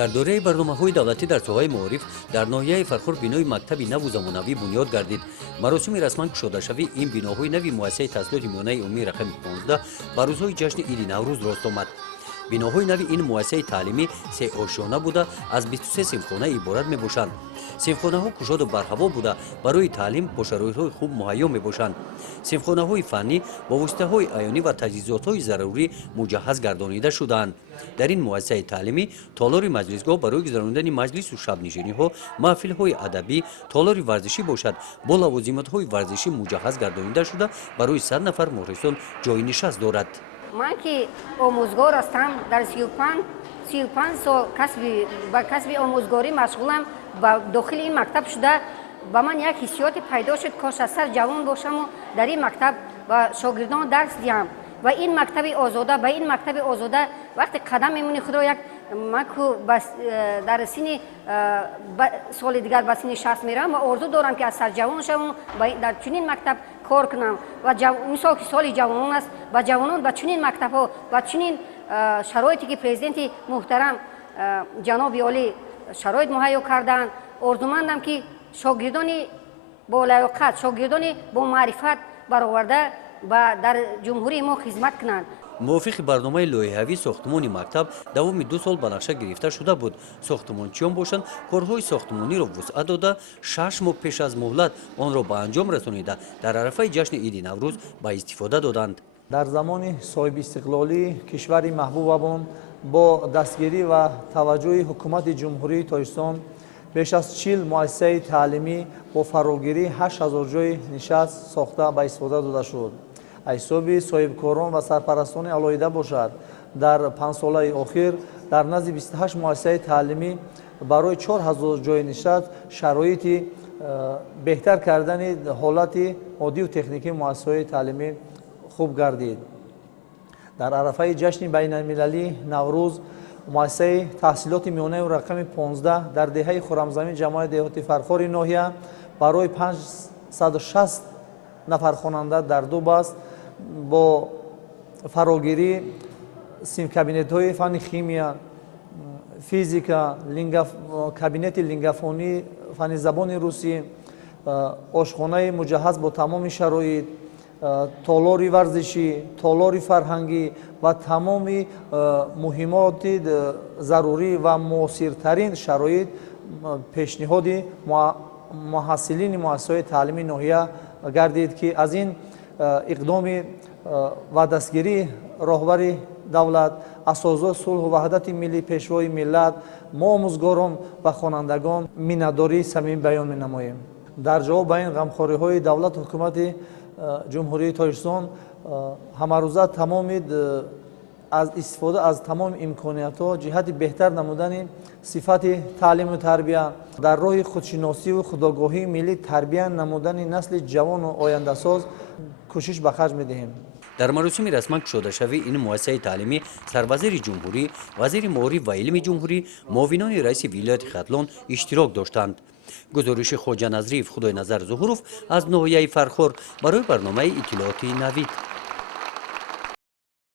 дар дораи барномаҳои давлатӣ дар соҳаи маориф дар ноҳияи Фархор бинои мактаби наву замонавӣ бунёд гардид. Маросими расман кушодашавии ин биноҳои нави муассисаи таҳсилоти миёнаи умумии рақами 15 ба рӯзҳои ҷашни Иди Наврӯз рост омад. биноҳои нави ин муассисаи таълимӣ сеошона буда аз 23 синфхона иборат мебошанд. синфхонаҳо кушоду барҳаво буда барои таълим бо шароитҳои хуб муҳайё мебошанд. синфхонаҳои фаннӣ бо воситаҳои аёнӣ ва таҷҳизотҳои зарурӣ муҷаҳҳаз гардонида шудаанд. дар ин муассисаи таълимӣ толори маҷлисгоҳ барои гузарондани маҷлису шабнишиниҳо, маҳфилҳои адабӣ, толори варзишӣ бошад, бо лавозимотҳои варзишӣ муҷаҳҳаз гардонида шуда барои 100 нафар мухлисон ҷойи нишаст дорад. من که آموزگار هستم در 35 سال با کسب آموزگاری مشغولم و داخل این مکتب شده و من یک حسیات پیدا شد کاش از سر جوان باشم و در این مکتب و شاگردان درس دهم و این مکتب آزاده وقتی قدم میمونی خود را یک من در سن سال دیگر به سن 60 میرم و آرزو دارم که از سر جوان شوم و در چنین مکتب کار کنم و مثال که سال جوانان است و جوانان به چنین مکتب ها و چنین شرایطی که پرزیدنت محترم جناب عالی شرایط مهیا کردن آرزومندم که شاگردان با لیاقت شاگردان با معرفت برآورده و در جمهوری ما خدمت کنند. мувофиқи барномаи лоиҳавӣ сохтмони мактаб давоми 2 сол ба нақша гирифта шуда буд. сохтмончиён бошанд корҳои сохтмониро вусъат дода 6 моҳ пеш аз муҳлат онро ба анҷом расонида дар арафаи ҷашни Иди Наврӯз ба истифода доданд. дар замони соҳиби истиқлолии кишвари маҳбубамон бо дастгирӣ ва таваҷҷӯҳи ҳукумати ҷумҳурии Тоҷикистон беш аз 40 муассисаи таълимӣ бо фарогирии 8000 ҷойи нишаст сохта ба истифода дода шуд. ҳисоби соҳибкорон ва сарпарастони алоҳида бошад, дар 5 солаи охир дар назди 28 муассисаи таълимӣ барои 4000 ҷойи нишаст шароити беҳтар кардани ҳолати оддию техникии муассисаҳои таълимӣ хуб гардид. дар арафаи ҷашни байналмилалии Наврӯз муассисаи таҳсилоти миёнаи рақами 15 дар деҳаи Хуррамзамин ҷамоати деҳоти Фархори ноҳия барои 560 нафар хонанда дар ду баст бо фарогирӣ кабинетҳои фанни химия, физика, кабинети лингафонӣ, фанни забони русӣ, ошхонаи муҷаҳҳаз бо тамоми шароит, толори варзишӣ, толори фарҳангӣ ва тамоми муҳимоти зарурӣ ва муосиртарин шароит пешниҳоди муҳассилини муассисаҳои таълимии ноҳия гардид ки аз ин иқдоми ва дастгирии роҳбари давлат асосзои сулҳу ваҳдати миллӣ пешвои миллат мо омӯзгорон ва хонандагон миннатдории самимӣ баён менамоем. дар ҷавоб ба ин ғамхориҳои давлату ҳукумати ҷумҳурии Тоҷикистон ҳамарӯза аз истифода аз тамоми имкониятҳо ҷиҳати беҳтар намудани сифати таълиму тарбия дар роҳи худшиносиву худогоҳии миллӣ тарбия намудани насли ҷавону ояндасоз кӯшиш ба харҷ медиҳем. дар маросими расман кушодашавии ин муассисаи таълимӣ сарвазири ҷумҳурӣ, вазири маориф ва илми ҷумҳурӣ, муовинони раиси вилояти Хатлон иштирок доштанд. гузориши Хоҷа Назриев Худойназар Зуҳуров аз ноҳияи Фархор барои барномаи иттилооти Навид.